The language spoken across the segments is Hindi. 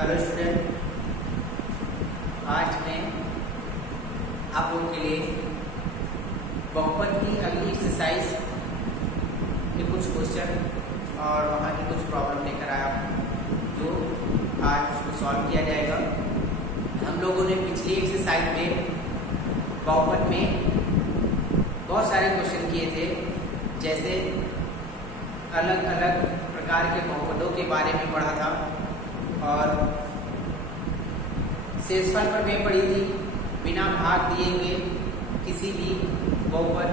हेलो स्टूडेंट, आज मैं आप लोगों के लिए बहुपद की अगली एक्सरसाइज के कुछ क्वेश्चन और वहाँ की कुछ प्रॉब्लम लेकर आया हूँ, जो आज उसको सॉल्व किया जाएगा। हम लोगों ने पिछली एक्सरसाइज में बहुपद में बहुत सारे क्वेश्चन किए थे, जैसे अलग अलग प्रकार के बहुपदों के बारे में पढ़ा था और शेषफल पर में पढ़ी थी। बिना भाग दिए हुए किसी भी बहुपद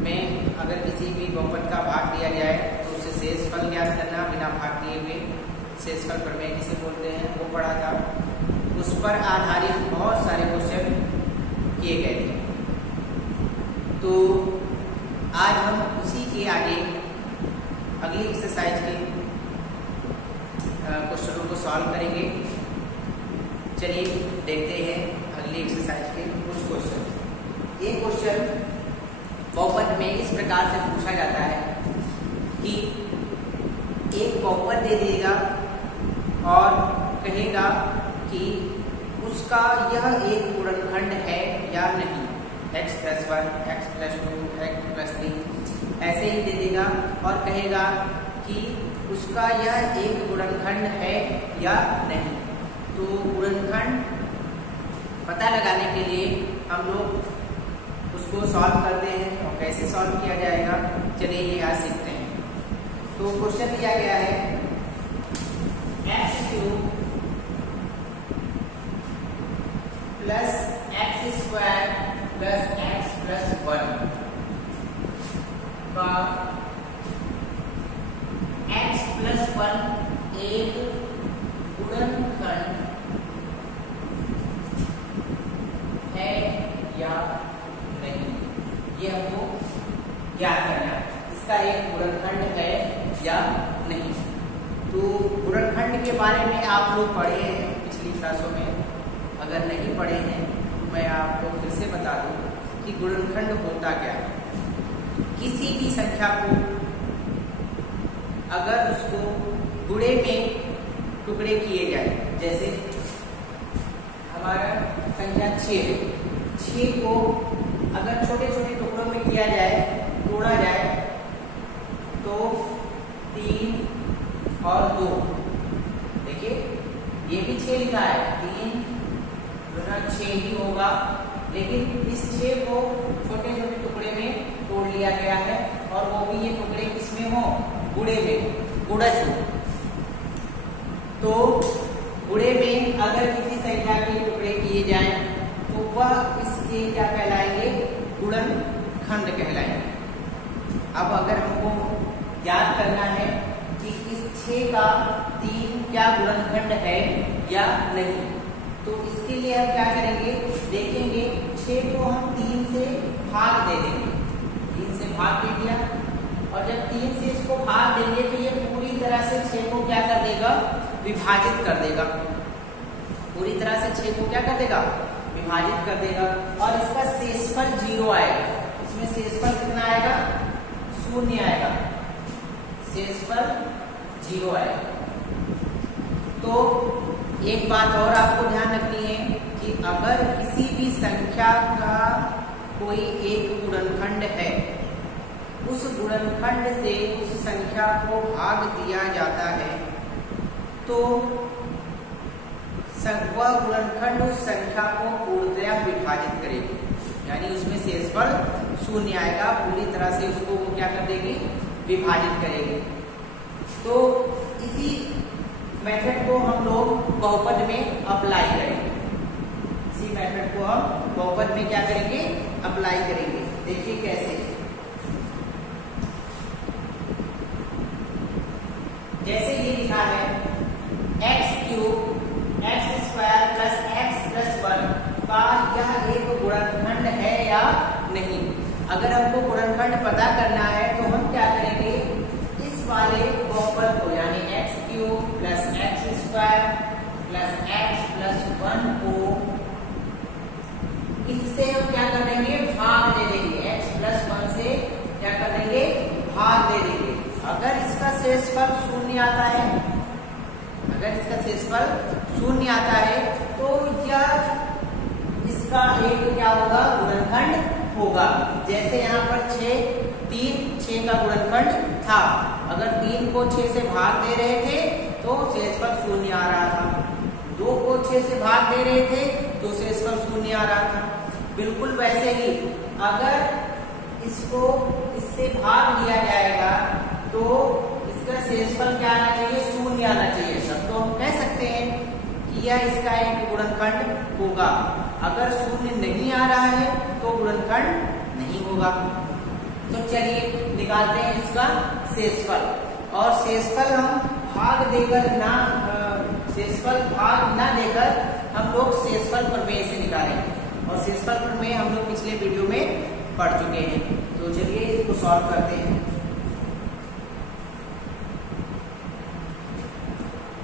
में अगर किसी भी बहुपद का भाग दिया जाए तो उसे शेषफल ज्ञात करना, बिना भाग दिए हुए शेषफल पर में किसे बोलते हैं, वो पढ़ा था। उस पर आधारित बहुत सारे क्वेश्चन किए गए थे। तो आज हम उसी के आगे अगली एक्सरसाइज के क्वेश्चनों को सॉल्व करेंगे। चलिए देखते हैं अगली एक्सरसाइज के कुछ क्वेश्चन। ये क्वेश्चन बहुपद में इस प्रकार से पूछा जाता है कि एक बहुपद दे देगा और कहेगा कि उसका यह एक गुणनखंड है या नहीं। x+1, x+2, x+3 ऐसे ही दे देगा और कहेगा कि उसका यह एक गुणनखंड है या नहीं। तो गुणनखंड पता लगाने के लिए हम लोग उसको सॉल्व करते हैं और कैसे सॉल्व किया जाएगा, चलिए ये आज सीखते हैं। तो क्वेश्चन दिया गया है x³ plus x² plus x+1 का x+1 एक गुणनखंड है या नहीं, ये हमको ज्ञात करना है। इसका एक गुणनखंड है या नहीं। तो गुणनखंड के बारे में आप लोग पढ़े हैं पिछली क्लासों में, अगर नहीं पढ़े हैं तो मैं आपको फिर से बता दूं कि गुणनखंड होता क्या है। किसी भी संख्या को अगर उसको गुणे में टुकड़े किए जाए, जैसे हमारा संख्या 6 है, 6 को अगर छोटे छोटे टुकड़ों में किया जाए, तोड़ा जाए, तो 3 और 2, देखिए ये भी 6 लिखा है, 3 गुना 6 ही होगा, लेकिन इस 6 को छोटे छोटे टुकड़े में तोड़ लिया गया है और वो भी ये टुकड़े किसमें हो, गुणे में, गुणज में। तो गुणे में अगर किसी संख्या के टुकड़े किए जाएं तो वह इसके क्या कहलाएंगे, गुणनखंड कहलाएंगे। अब अगर हमको याद करना है कि इस 6 का 3 क्या गुणनखंड है या नहीं, तो इसके लिए हम क्या करेंगे, देखेंगे 6 को हम 3 से भाग दे देंगे। 3 से भाग दे दिया और जब 3 से इसको भाग देंगे तो ये पूरी तरह से 6 को क्या कर देगा, विभाजित कर देगा। पूरी तरह से 6 को क्या कर देगा, विभाजित कर देगा और इसका शेषफल 0 आएगा। इसमें शेषफल कितना आएगा, 0 आएगा, शेषफल 0 आएगा। तो एक बात और आपको ध्यान रखनी है कि अगर किसी भी संख्या का कोई एक गुणनखंड है, उस गुणनखंड से उस संख्या को भाग दिया जाता है, तो वह गुणनखंड उस संख्या को पूर्णतया विभाजित करेगी, यानी उसमें शेषफल 0 आएगा। पूरी तरह से उसको वो क्या कर देगी, विभाजित करेगी। तो इसी मेथड को हम लोग बहुपद में अप्लाई करेंगे। इसी मेथड को हम बहुपद में क्या करेंगे, अप्लाई करेंगे। देखिए कैसे, जैसे ये लिखा है x³ x² प्लस x+1 का यह एक गुणनखंड है या नहीं। अगर हमको गुणनखंड पता करना है तो हम क्या करेंगे, इस वाले बहुपद को यानी x³ plus x² plus x+1 को इससे हम क्या कर देंगे, भाग दे देंगे। x+1 से क्या कर देंगे, भाग दे देंगे। अगर इसका शेषफल 0 आता है, अगर इसका शेषफल शून्य आता है तो यह इसका एक क्या होगा, गुणनखंड होगा। जैसे यहाँ पर 6 का गुणनखंड था, अगर 3 को 6 से भाग दे रहे थे तो शेषफल शून्य आ रहा था, 2 को 6 से भाग दे रहे थे तो शेषफल शून्य आ रहा था। बिल्कुल वैसे ही अगर इसको इससे भाग लिया जाएगा तो इसका शेषफल क्या आना चाहिए, शून्य आना चाहिए। सब तो हम कह सकते हैं कि यह इसका एक गुणनखंड होगा। अगर शून्य नहीं आ रहा है तो गुणनखंड नहीं होगा। तो चलिए निकालते हैं इसका शेषफल, और शेषफल हम भाग देकर ना, शेषफल भाग ना देकर हम लोग शेषफल प्रमेय से निकालेंगे, और शेषफल प्रमेय हम लोग पिछले वीडियो में पढ़ चुके हैं। तो चलिए इसको सॉल्व करते हैं।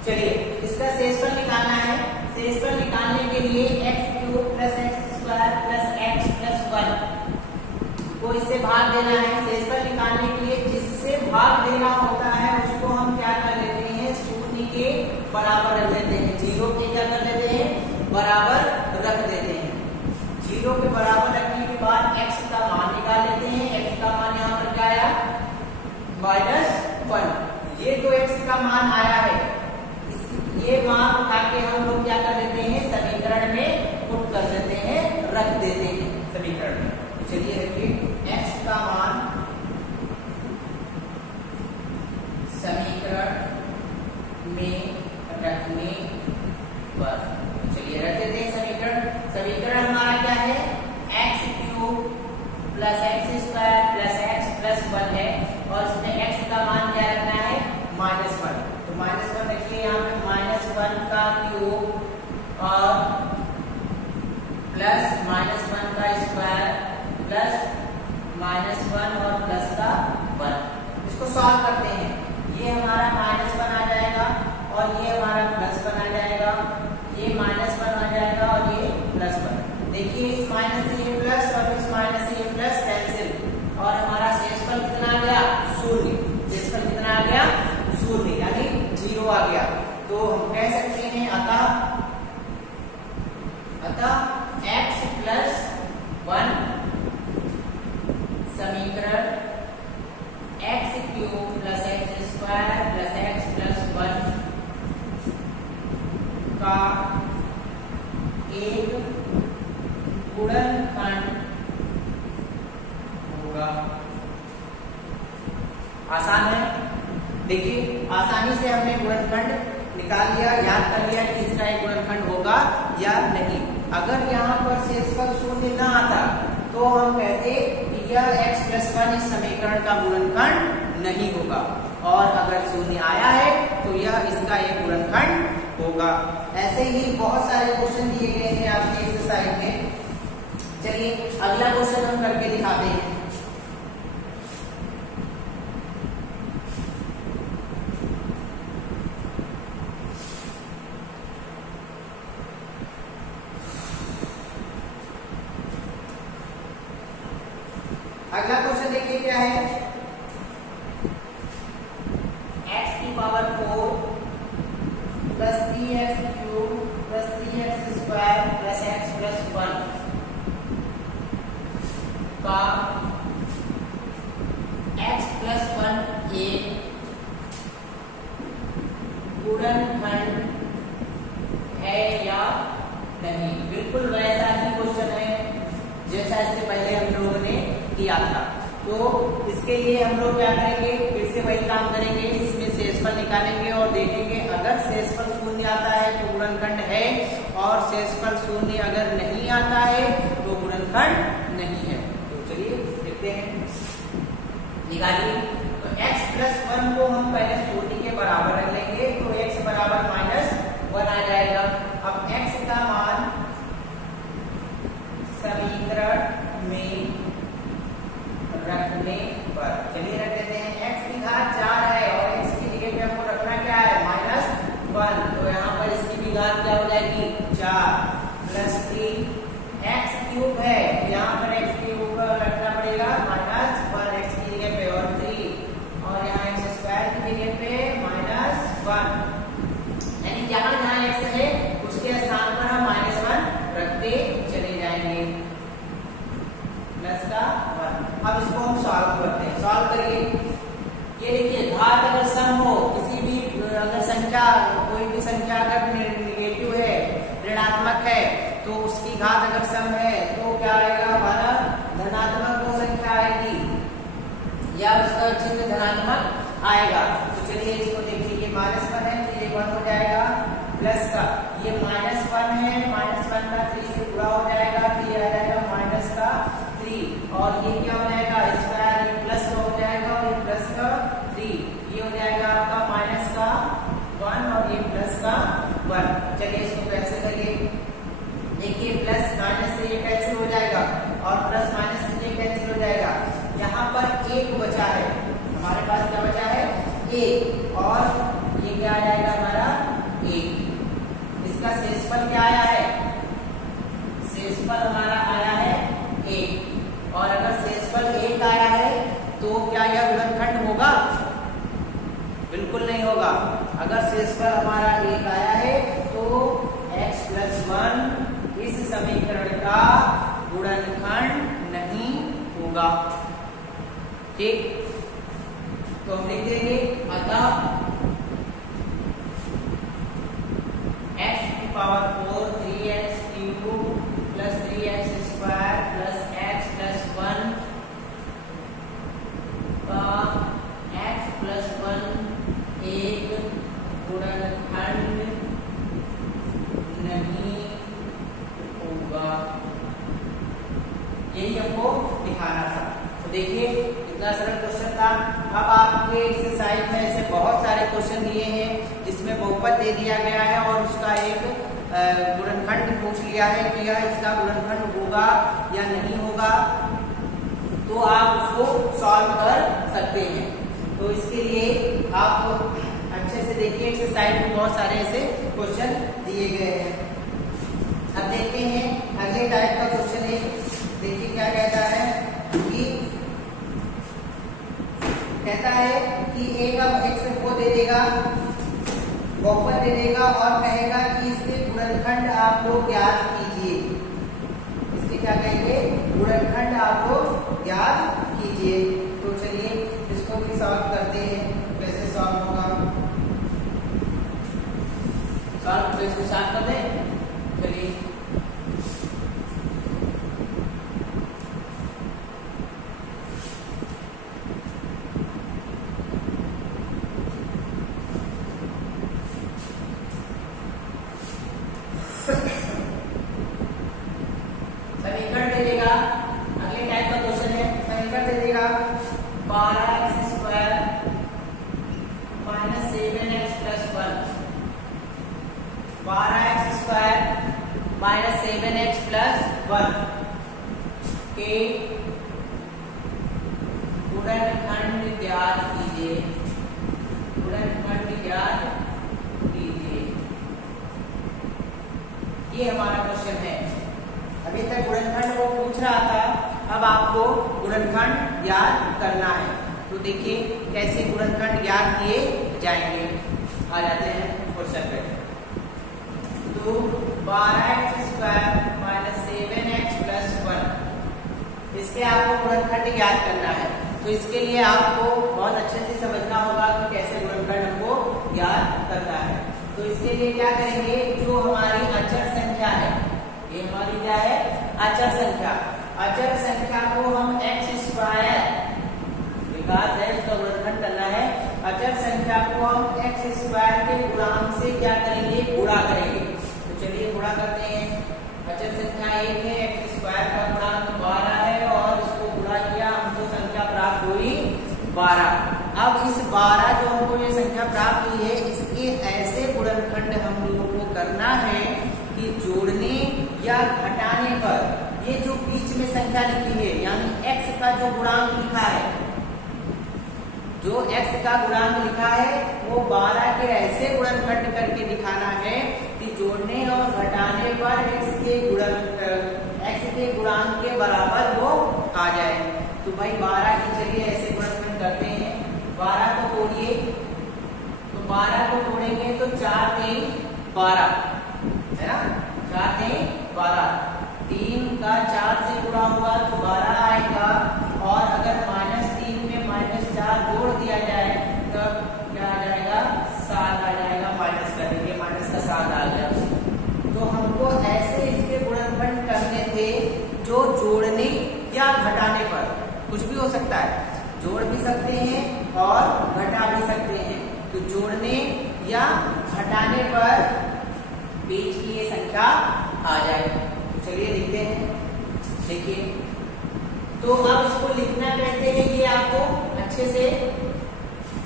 चलिए इसका शेषफल निकालना है। शेषफल निकालने के लिए x³ + x² + x + 1 को इससे भाग देना है। शेषफल निकालने के लिए जिससे भाग देना होता है उसको हम क्या कर लेते हैं, शून्य के बराबर रख देते हैं। 0 के क्या कर देते हैं, बराबर रख देते हैं। 0 के बराबर रखने के बाद x का मान निकाल लेते हैं। x का मान यहाँ पर क्या आया, -1। ये जो x का मान आया है, ये मान उठा के हम लोग क्या कर देते हैं, समीकरण में पुट कर देते हैं, रख देते हैं समीकरण में। तो चलिए रखिए x का मान समीकरण में रखने पर, चलिए रख देते हैं समीकरण। समीकरण हमारा क्या है, x³ + x² + x + 1 है, और इसमें x का मान क्या रखना है, -1। तो -1 रखिए यहाँ पे, -1 का क्यूब और प्लस -1 का स्क्वायर प्लस -1 और प्लस का 1। इसको सॉल्व करते हैं। ये हमारा -1 आ जाएगा और ये हमारा +1 आ जाएगा, ये -1 आ जाएगा और ये +1। देखिए इस माइनस से ये प्लस और इस माइनस से ये प्लस कैंसिल, और हमारा शेषफल कितना आ गया, शून्य। शेषफल कितना आ गया, शून्य, यानी 0 आ गया। तो हम कह सकते हैं अतः x + 1 समीकरण x³ + x² + x + 1 का एक गुणनखंड होगा। आसान है, देखिए आसानी से हमने गुणनखंड निकाल लिया, याद कर लिया कि इसका एक गुणनखंड होगा या नहीं। अगर यहाँ पर शेषफल शून्य ना आता तो हम कहते कि यह x + 1 इस समीकरण का गुणनखंड नहीं होगा, और अगर शून्य आया है तो यह इसका एक गुणनखंड होगा। ऐसे ही बहुत सारे क्वेश्चन दिए गए हैं आपके एक्सरसाइज में। चलिए अगला क्वेश्चन हम करके दिखाते हैं। अगला क्वेश्चन देखिए क्या है, x⁴ + 3x³ + 3x² + x + 1 का x + 1 एक गुणनखंड है या नहीं। बिल्कुल वैसा ही क्वेश्चन है जैसा इससे पहले हम लोगों ने किया था। तो इसके लिए हम लोग क्या करेंगे, फिर से वही काम करेंगे, इसमें शेषफल निकालेंगे और देखेंगे अगर शेषफल शून्य आता है तो गुणनखंड है, और शेषफल शून्य अगर नहीं आता है तो गुणनखंड नहीं है। तो चलिए देखते हैं, निकालिए। तो x + 1 को हम पहले शून्य के बराबर रख लेंगे, तो x बराबर -1 आ जाएगा। अब x का मान समीकरण में रखने पर, चलिए रख देते हैं। x की घात 4 है और x की जगह पे हमको रखना क्या है, -1। तो यहाँ पर इसकी भी घात क्या हो जाएगी, 4 + 3 x³ है, यहाँ पर x³ रखना पड़ेगा -1 x की जगह पे और 3, और यहाँ x² की जगह पे -1 घात अगर सम हो, किसी भी अगर संख्या, कोई भी संख्या अगर नेगेटिव है, ऋणात्मक है, तो उसकी घात अगर सम है तो क्या आएगा हमारा धनात्मक वो संख्या आएगी या उसका चिन्ह धनात्मक आएगा। तो चलिए इसको देखिए, ये -1 है तो ये 1 हो जाएगा, प्लस का ये -1 है, -1 का 3 से पूरा हो जाएगा, तो ये आ जाएगा माइनस का 3, और ये क्या हो जाएगा स्क्वायर, ये प्लस का हो जाएगा और ये प्लस का 3, ये हो जाएगा आपका माइनस का 1 और ये प्लस का 1। चलिए इसको कैसे करिए, देखिए प्लस माइनस से ये कैंसिल हो जाएगा और प्लस माइनस से ये कैंसिल हो जाएगा। यहाँ पर 1 बचा है, हमारे पास क्या बचा है 1, और ये क्या आ जाएगा हमारा 1। इसका शेषफल क्या आया है, शेषफल हमारा आया है 1, और अगर शेषफल 1 आया है तो क्या यह गुणनखंड होगा, बिल्कुल नहीं होगा। अगर शेषफल हमारा 1 आया है तो x + 1 इस समीकरण का गुणनखंड नहीं होगा। ठीक, तो हम लिख देंगे अतः x⁴ 3x³ + 3x² + x + 1 का x + 1 एक गुणनखंड नहीं होगा। यही हमको दिखाना था। तो देखिए इतना सरल क्वेश्चन था। अब आपके एक्सरसाइज में ऐसे बहुत सारे क्वेश्चन दिए हैं जिसमें बहुपद दे दिया गया है और उसका एक गुणनखंड पूछ लिया है कि यह इसका गुणनखंड होगा या नहीं होगा, तो आप उसको सॉल्व कर सकते हैं। तो इसके लिए आप अच्छे से देखिए, एक्सरसाइज में बहुत सारे ऐसे क्वेश्चन दिए गए हैं। अब देखते हैं अगले टाइप का क्वेश्चन है। देखिए क्या कहता है कि a का x को दे देगा, बहुपद दे देगा और कहेगा कि इसके गुणनखंड आप लोग ज्ञात कीजिए। इसके क्या कहेंगे, गुणनखंड आप लोग ज्ञात कीजिए। तो चलिए इसको भी सॉल्व करते हैं, कैसे सॉल्व होगा। सॉल्व तो इसको साफ कर दें। चलिए समीकरण दे देगा। अगले टाइप का क्वेश्चन है, समीकरण दे देगा 12x² - 7x + 1, 12x² - 7x + 1 के गुणनखंड ज्ञात कीजिए, गुणनखंड ज्ञात कीजिए। ये हमारा क्वेश्चन है। अभी तक गुणनखंड वो पूछ रहा था, अब आपको गुणनखंड ज्ञात करना है। तो देखिए कैसे गुणनखंड ज्ञात किए जाएंगे। आ जाते हैं क्वेश्चन पे। तो 12x² - 7x + 1 इसके आपको गुणनखंड ज्ञात करना है। तो इसके लिए आपको बहुत अच्छे से समझना होगा कि कैसे गुणनखंड हमको ज्ञात करना है। तो इसके लिए क्या करेंगे, जो हमारी अचर संख्या है, ये हमारी क्या है अचर संख्या, अचर संख्या को हम x² विकास है इसका गुणनखंड करना है। अचर संख्या को हम x² के गुणांक से क्या करेंगे, गुणा करेंगे। तो चलिए गुणा करते हैं। अचर संख्या 1 है, x² का गुणांक 12 है और इसको गुणा किया, हमको संख्या प्राप्त हुई 12। अब इस 12 जो हमको ये संख्या प्राप्त हुई है, इसके ऐसे गुणनखंड हम लोगों को करना है कि जोड़ने या घटाने पर ये जो बीच में संख्या लिखी है, यानी x का जो गुणांक लिखा है, जो x का गुणांक लिखा है वो 12 के ऐसे गुणनखंड करके दिखाना है कि जोड़ने और घटाने पर x के गुणांक के बराबर वो आ जाए। तो भाई 12 की चलिए ऐसे गुणनखंड करते हैं। 12 को तोड़िए, तो 12 को तोड़ेंगे तो 4 3 12 है ना, 4 3 12, 3 का 4 से गुणा होगा तो 12 आएगा। और अगर -3 में -4 जोड़ दिया जाए तो घटाने पर, कुछ भी हो सकता है, जोड़ भी सकते हैं और घटा भी सकते हैं। तो जोड़ने या घटाने पर पेज की ये संख्या आ जाए। तो चलिए लिखते हैं। देखिए, तो अब इसको लिखना कैसे है ये आपको अच्छे से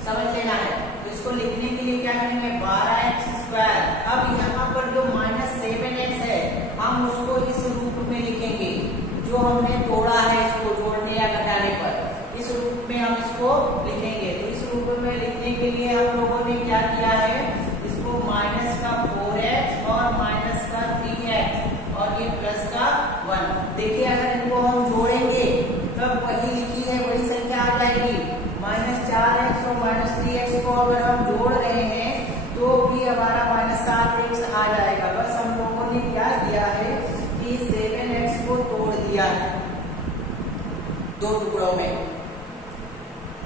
समझ लेना है। तो इसको लिखने के लिए क्या करेंगे, 12x²। अब यहाँ पर जो -7x है हम उसको इस रूप में लिखेंगे जो हमने तोड़ा है, इसको जोड़ने या घटाने पर इस रूप में हम इसको लिखेंगे। तो इस रूप में लिखने के लिए हम लोगों ने क्या किया है, इसको -4x और -3x और ये +1। देखिए अगर इनको हम जोड़ेंगे तब वही लिखी है वही संख्या आ जाएगी। -4x और -3x को अगर हम जोड़ रहे हैं तो भी हमारा -7x आ जाएगा। बस हम लोगों ने क्या किया है कि 7x को तोड़ दिया है 2 टुकड़ों में,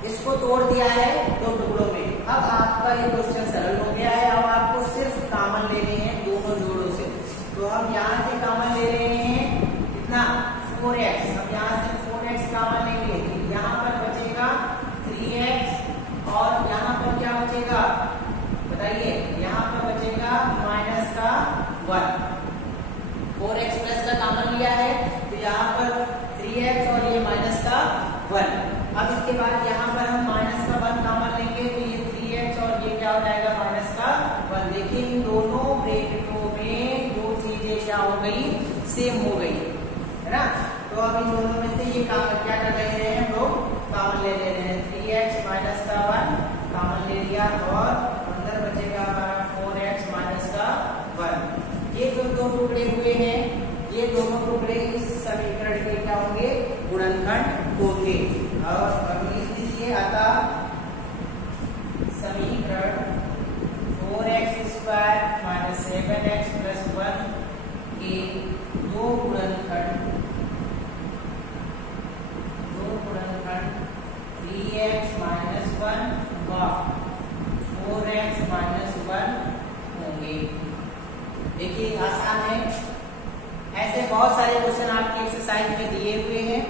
इसको तोड़ दिया है 2 टुकड़ों में। अब आपका ये क्वेश्चन सरल हो गया है। अब आपको सिर्फ कॉमन लेने हैं दोनों जोड़ों से। तो हम यहाँ से कॉमन ले रहे हैं कितना, 4x। अब यहाँ से 4x कॉमन लेंगे, यहाँ पर बचेगा 3x और यहाँ पर क्या बचेगा बताइए, यहाँ पर बचेगा -1। 4x प्लस का कॉमन लिया है तो यहाँ पर 3x और ये -1। अब इसके बाद यहाँ पर हम -1 कॉमन लेंगे तो ये 3x और ये क्या हो जाएगा -1। देखिए इन दोनों ब्रैकेटों में दो चीजें क्या हो गई, सेम हो गई है ना। तो अब इन दोनों में से ये क्या कर रहे हैं हम लोग, कॉमन ले रहे हैं। 3x -1 कॉमन ले लिया और अंदर बचेगा हमारा 4x -1। ये जो 2 टुकड़े हुए हैं ये दोनों टुकड़े इस समीकरण के क्या होंगे, गुणनखंड होंगे। और अभी लीजिए, अतः समीकरण 4x² - 7x + 1 के दो गुणनखंड 3x - 1 व 4x - 1 होंगे। देखिए आसान है। ऐसे बहुत सारे क्वेश्चन आपकी एक्सरसाइज में दिए हुए हैं,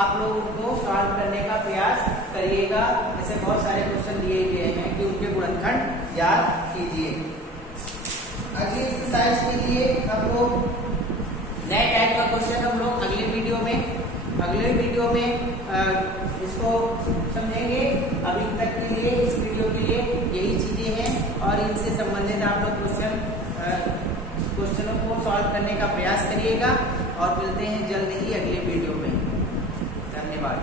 आप लोग उनको सॉल्व करने का प्रयास करिएगा। ऐसे बहुत सारे क्वेश्चन दिए गए हैं कि उनके गुणनखंड याद कीजिए। अगली एक्सरसाइज के लिए हम लोग नए टाइप का क्वेश्चन हम लोग अगले वीडियो में इसको समझेंगे। अभी तक के लिए इस वीडियो के लिए यही चीजें हैं और इनसे संबंधित आप लोग क्वेश्चनों को सॉल्व करने का प्रयास करिएगा और मिलते हैं जल्द ही अगले वीडियो में। धन्यवाद।